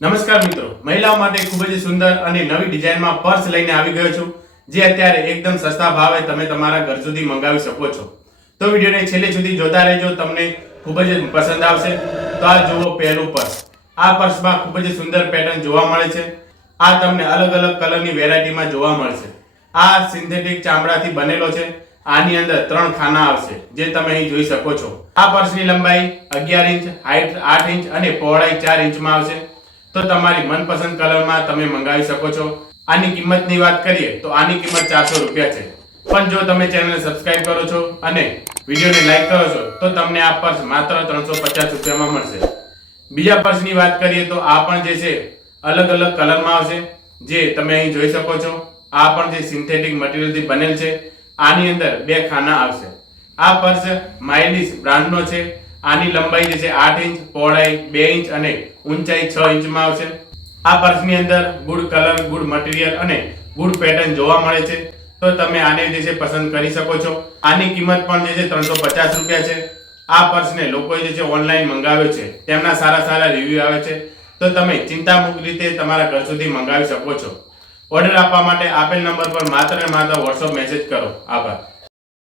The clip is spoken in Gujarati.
નમસ્કાર મિત્રો, મહિલાઓ માટે ખૂબ જ સુંદર અને નવી ડિઝાઇનમાં પર્સ લઈને આવી ગયો છું, જે અત્યારે એકદમ સસ્તા ભાવે તમે તમારા ઘર સુધી મંગાવી શકો છો. તો વિડીયોને છેલ્લે સુધી જોતા રહેજો, તમને ખૂબ જ પસંદ આવશે. તો આ જુઓ પહેલું પર્સ. આ પર્સમાં ખૂબ જ સુંદર પેટર્ન જોવા મળે છે. આ તમને અલગ અલગ કલરની વેરાયટીમાં જોવા મળશે. આ સિન્થેટિક ચામડાથી બનેલો છે. આની અંદર 3 ખાના આવશે, જે તમે અહીં જોઈ શકો છો. આ પર્સની લંબાઈ 11 ઇંચ, હાઈટ 8 ઇંચ અને પહોળાઈ 4 ઇંચમાં આવશે. તો તમારી મનપસંદ કલરમાં તમે મંગાવી શકો છો. આની કિંમતની વાત કરીએ તો આની કિંમત 400 રૂપિયા છે. પણ જો તમે ચેનલને સબસ્ક્રાઇબ કરો છો અને વિડીયોને લાઈક કરો છો તો તમને આ પર્સ માત્ર 350 રૂપિયામાં મળશે. બીજા પર્સની વાત કરીએ તો આ પણ જે છે અલગ અલગ કલરમાં આવશે, જે તમે અહીં જોઈ શકો છો. આ પણ જે સિન્થેટિક મટીરિયલથી બનેલ છે. આની અંદર 2 ખાના આવશે. આ પર્સ માઇલિસ બ્રાન્ડનો છે. આની લંબાઈ જે છે 8 ઇંચ, પહોળાઈ 2 ઇંચ અને ઊંચાઈ 6 ઇંચમાં આવશે. આ પર્સની અંદર ગુડ કલર, ગુડ મટીરિયલ અને ગુડ પેટર્ન જોવા મળે છે. તો તમે આને જે છે પસંદ કરી શકો છો. આની કિંમત પણ જે છે 350 રૂપિયા છે. આ પર્સને લોકોએ જે છે ઓનલાઈન મંગાવ્યો છે, તેમના સારા રિવ્યુ આવે છે. તો તમે ચિંતામુક્ત રીતે તમારા ઘર સુધી મંગાવી શકો છો. ઓર્ડર આપવા માટે આપેલ નંબર પર માત્ર ને માત્ર WhatsApp મેસેજ કરો. આભાર.